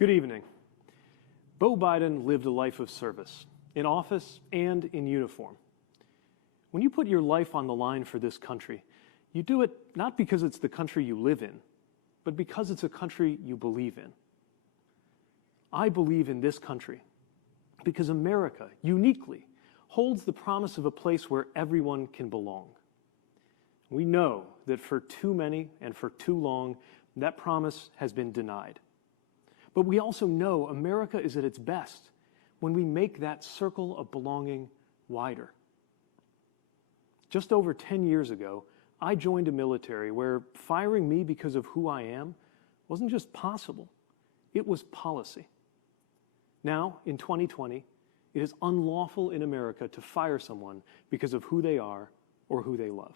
Good evening. Beau Biden lived a life of service, in office and in uniform. When you put your life on the line for this country, you do it not because it's the country you live in, but because it's a country you believe in. I believe in this country because America, uniquely, holds the promise of a place where everyone can belong. We know that for too many and for too long, that promise has been denied. But we also know America is at its best when we make that circle of belonging wider. Just over 10 years ago, I joined a military where firing me because of who I am wasn't just possible, it was policy. Now, in 2020, it is unlawful in America to fire someone because of who they are or who they love.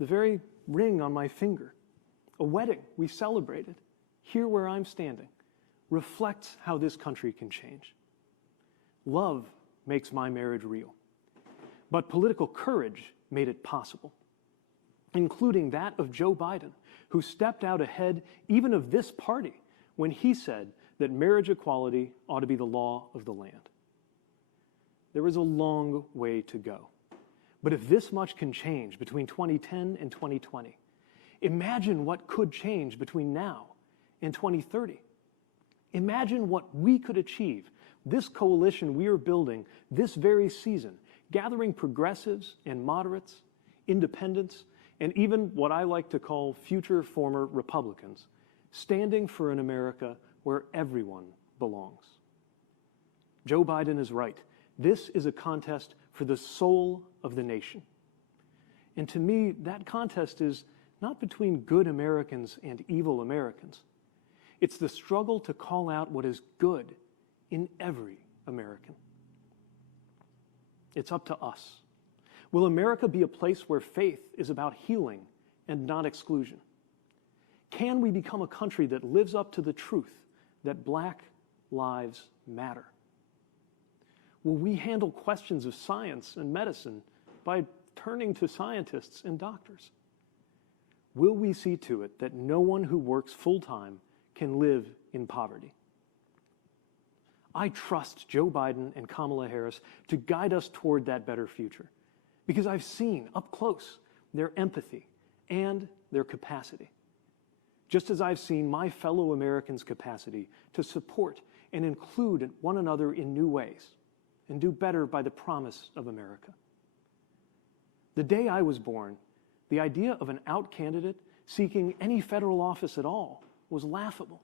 The very ring on my finger, a wedding we celebrated, here where I'm standing, reflects how this country can change. Love makes my marriage real, but political courage made it possible, including that of Joe Biden, who stepped out ahead even of this party when he said that marriage equality ought to be the law of the land. There is a long way to go, but if this much can change between 2010 and 2020, imagine what could change between now and 2030. Imagine what we could achieve, this coalition we are building this very season, gathering progressives and moderates, independents, and even what I like to call future former Republicans, standing for an America where everyone belongs. Joe Biden is right. This is a contest for the soul of the nation. And to me, that contest is not between good Americans and evil Americans. It's the struggle to call out what is good in every American. It's up to us. Will America be a place where faith is about healing and not exclusion? Can we become a country that lives up to the truth that Black lives matter? Will we handle questions of science and medicine by turning to scientists and doctors? Will we see to it that no one who works full-time can live in poverty? I trust Joe Biden and Kamala Harris to guide us toward that better future because I've seen up close their empathy and their capacity, just as I've seen my fellow Americans' capacity to support and include one another in new ways and do better by the promise of America. The day I was born, the idea of an out candidate seeking any federal office at all was laughable.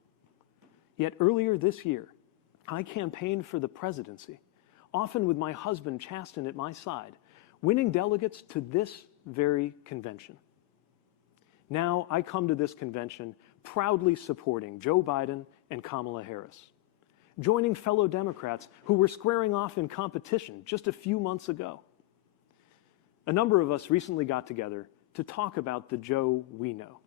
Yet earlier this year, I campaigned for the presidency, often with my husband Chasten at my side, winning delegates to this very convention. Now I come to this convention proudly supporting Joe Biden and Kamala Harris, joining fellow Democrats who were squaring off in competition just a few months ago. A number of us recently got together to talk about the Joe we know.